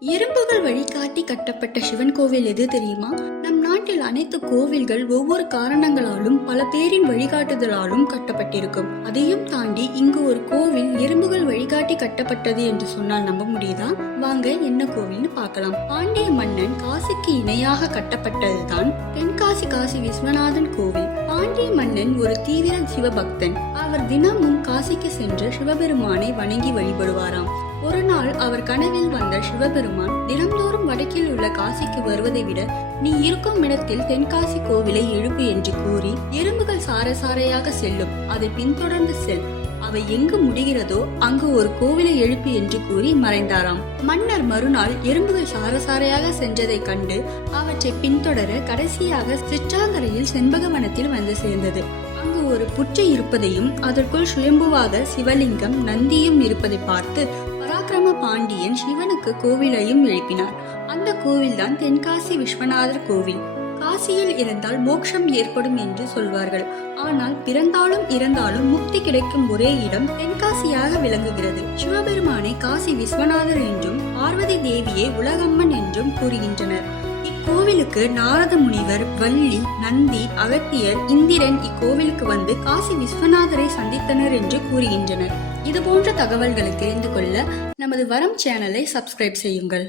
எறும்புகள் வழிகாட்டி கட்டப்பட்ட சிவன் கோவில் எது தெரியுமா? நம் நாட்டில் அனைத்து கோவில்கள் ஒவ்வொரு காரணங்களாலும் பல பேரின் வழிகாட்டுதலாலும் கட்டப்பட்டிருக்கும். அதையும் தாண்டி இங்கு ஒரு கோவில் எறும்புகள் வழிகாட்டி கட்டப்பட்டது என்று சொன்னால் நம்ப முடியுதா? வாங்க என்ன கோவில்னு பார்க்கலாம். பாண்டிய மன்னன் காசிக்கு இணையாக கட்டப்பட்டதுதான் தென்காசி காசி விஸ்வநாதன் கோவில். பாண்டிய மன்னன் ஒரு தீவிர சிவபக்தன் அவர் தினமும் காசிக்கு சென்று சிவபெருமானை வணங்கி வழிபடுவாராம். ஒரு நாள் அவர் கனவில் வந்த சிவபெருமான் தினம்தோறும் வடக்கில் உள்ள காசிக்கு வருவதை விட நீ இருக்கும் இடத்தில் தென்காசி கோவிலை எழுப்பு என்று கூறி எறும்புகள் சாரசாரையாக செல்லும். அதை பின்தொடர்ந்து செல். அவை எங்கு முடிகிறதோ அங்கு ஒரு கோவிலை எழுப்பு என்று கூறி மறைந்தாராம். மன்னர் மறுநாள் எறும்புகள் சாரசாரையாக சென்றதைக் கண்டு அவற்றை பின்தொடர கடைசியாக சிற்றாங்கரையில் செண்பகவனத்தில் வந்து சேர்ந்தது. அங்கு ஒரு புற்று இருப்பதையும் அதற்குள் சுயம்புவாக சிவலிங்கம் நந்தியும் இருப்பதை பார்த்து பராக்கிரம பாண்டியன் சிவனுக்கு கோவிலையும் எழுப்பினார் அந்த கோவில்தான் தென்காசி விஸ்வநாதர் கோவில். காசியில் இருந்தால் மோட்சம் ஏற்படும் என்று சொல்வார்கள். ஆனால் பிறந்தாலும் இறந்தாலும் முக்தி கிடைக்கும் ஒரே இடம் தென்காசியாக விளங்குகிறது. சிவபெருமானை காசி விஸ்வநாதர் என்றும் பார்வதி தேவியை உலகம்மன் என்றும் கூறுகின்றனர். இக்கோவிலுக்கு நாரத முனிவர் வள்ளி நந்தி அகத்தியர் இந்திரன் இக்கோவிலுக்கு வந்து காசி விஸ்வநாதரை சந்தித்தனர் என்று கூறுகின்றனர். இதுபோன்ற தகவல்களை தெரிந்து கொள்ள நமது வரம் சேனலை சப்ஸ்கிரைப் செய்யுங்கள்.